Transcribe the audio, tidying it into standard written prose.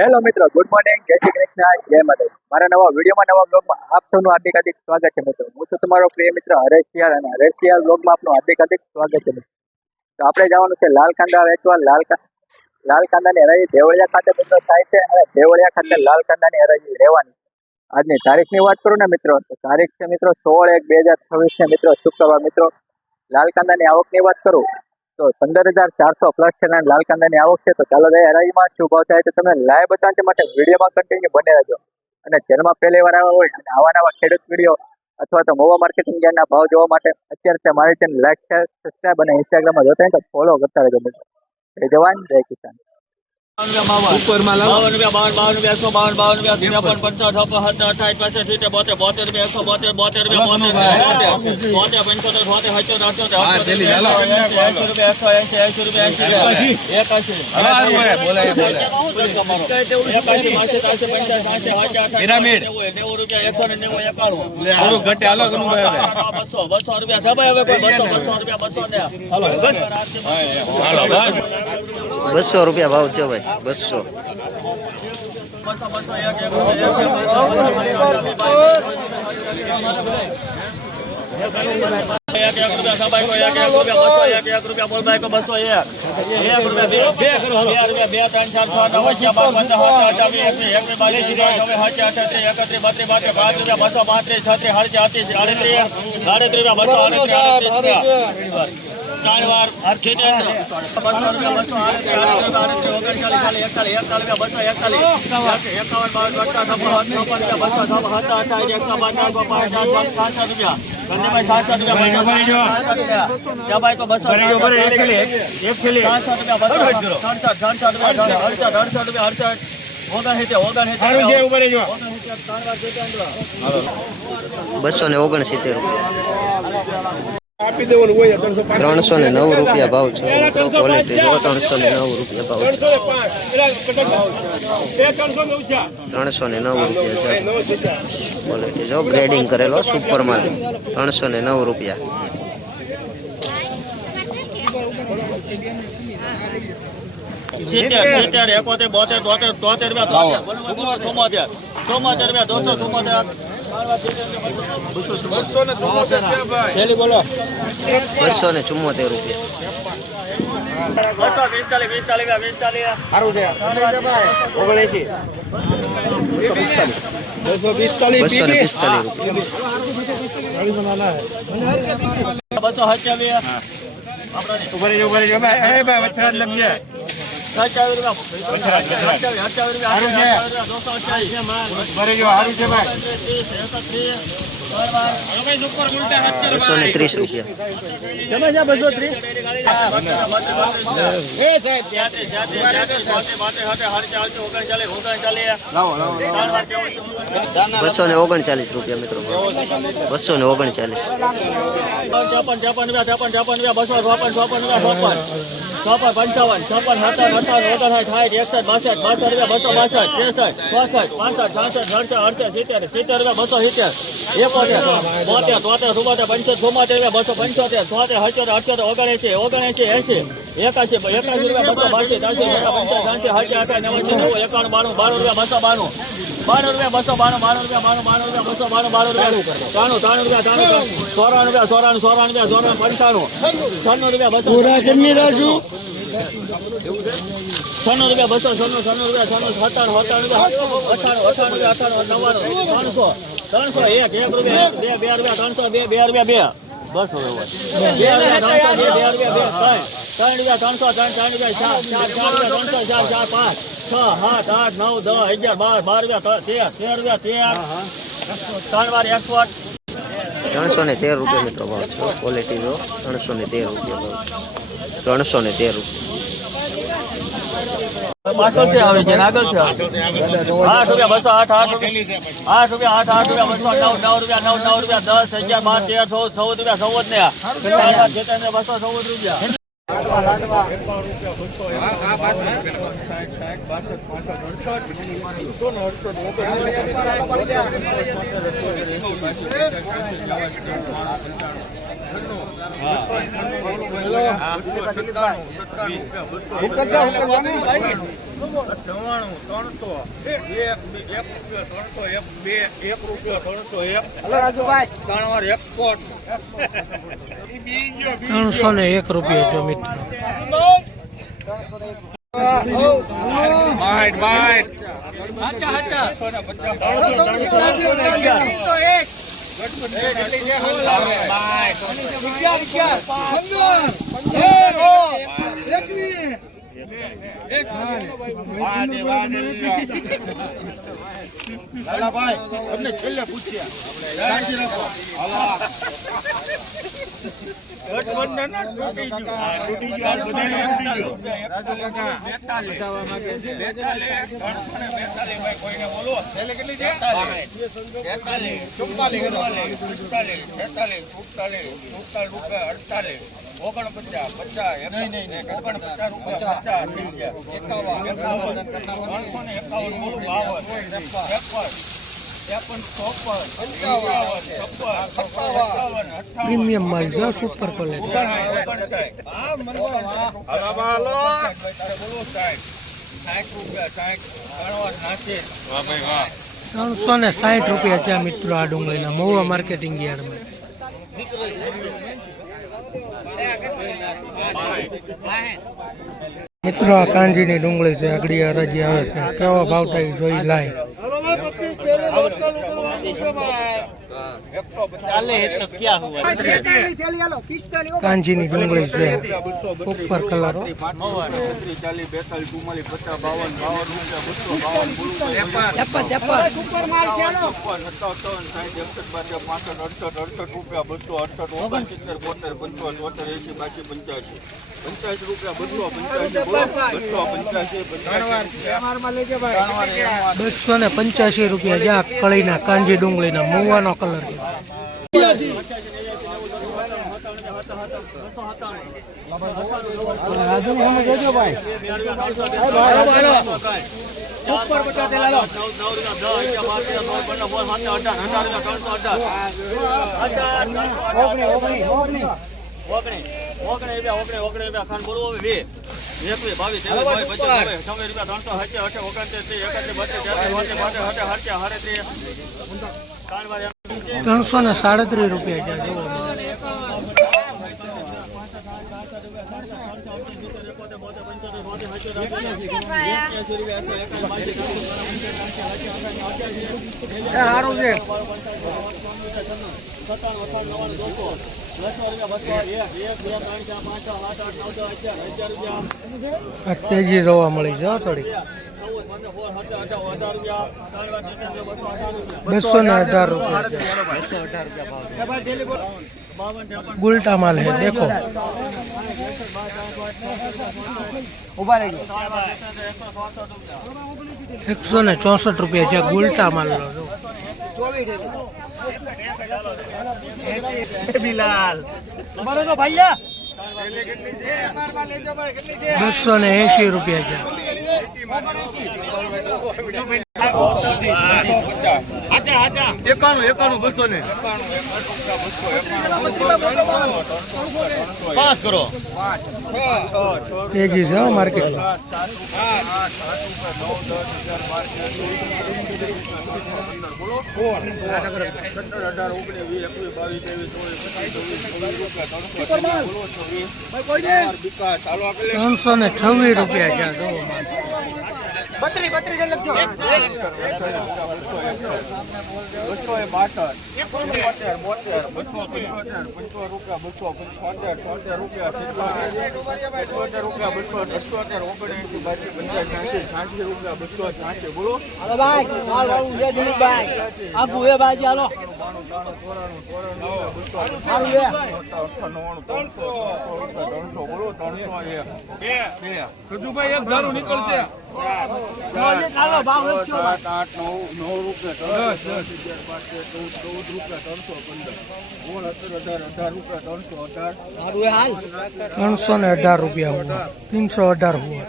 Hello મિત્રો, good morning, જય શ્રી કૃષ્ણ, જય માતા. મારા નવા વિડીયોમાં, નવા બ્લોગમાં આપ સૌનું હાર્દિક હાર્દિક સ્વાગત છે મિત્રો. હું છું તમારો પ્રિય મિત્ર હરેશ શિયાળ અને હરેશ શિયાળ બ્લોગમાં આપનું હાર્દિક હાર્દિક સ્વાગત છે મિત્રો. તો આપણે જવાનું છે લાલ કાંદા વેચવા. લાલ કાંદાની હરાજી દેવળિયા ખાતે મિત્રો થાય છે અને દેવળિયા ખાતે લાલ કાંદાની હરાજી રહેવાની. આજની તારીખની વાત કરું ને મિત્રો, તો તારીખ છે મિત્રો 16/1/2026 ને મિત્રો શુક્રવાર મિત્રો. લાલ કાંદાની આવકની વાત કરું તો 15,400 પ્લસ છે લાલ કાંદાની આવક છે. તો ચાલો ભાઈ હરાજીમાં શું ભાવ થાય તો તમે લાઈવ બતાવવા માટે વિડીયોમાં કન્ટિન્યુ બને રહેજો. અને ચેનલમાં પહેલી વાર આવ્યા હોય અને આવા નવા ખેડૂત વિડીયો અથવા તો મોવા માર્કેટિંગ યાર્ડના ભાવ જોવા માટે અત્યારે મારી ચેનલ લાઈક, શેર, સબસ્ક્રાઈબ અને ઇન્સ્ટાગ્રામમાં જોતા હોય તો ફોલો કરતા રહેજો મિત્રો. જય જવાન, જય કિસાન. રૂપિયા 52 રૂપિયા ભાવ છે ભાઈ. 200 ₹309 રૂપિયા ભાવ છે. ક્વોલિટી જો 309 રૂપિયા ભાવ છે. 309 રૂપિયા ક્વોલિટી જો ગ્રેડિંગ કરેલો સુપર માલ. 309 રૂપિયા. ₹239 રૂપિયા મિત્રો. 239. ₹313 રૂપિયા મિત્રો ભાવ છે. ક્વોલિટી જો 313 રૂપિયા ભાવ. 313 રૂપિયા. 500 આવે છે આગળ છે. 8 રૂપિયા 208 8 રૂપિયા 8 રૂપિયા 209 9 રૂપિયા 10 11 12 13 14 14 રૂપિયા 14 ને 214 રૂપિયા. ₹301 જો મિત્રો. પ્રીમિયમ માલ જો સુપર ક્વોલિટી. 360 રૂપિયા છે મિત્રો આ ડુંગળીના મહુવા માર્કેટિંગ યાર્ડમાં. મિત્રો આ કાંજીની ડુંગળી છે, આગળ હરાજી આવે છે. કેવા ભાવ થાય જોઈ લાય. કાંજીની ડુંગળી છે, ઉપર કલર. ₹285 જ્યાં કળીના કાંજી ડુંગળીના મહુવાનો કલર છે. તેજી જોવા મળી છે થોડી. 218 રૂપિયા ગુલટા માલ है देखो. ₹164 છે ગુલટા માલ નો. ₹280 છે. તેજી છે માર્કેટ. ₹326 છે. ₹318 हुआ 318 हुआ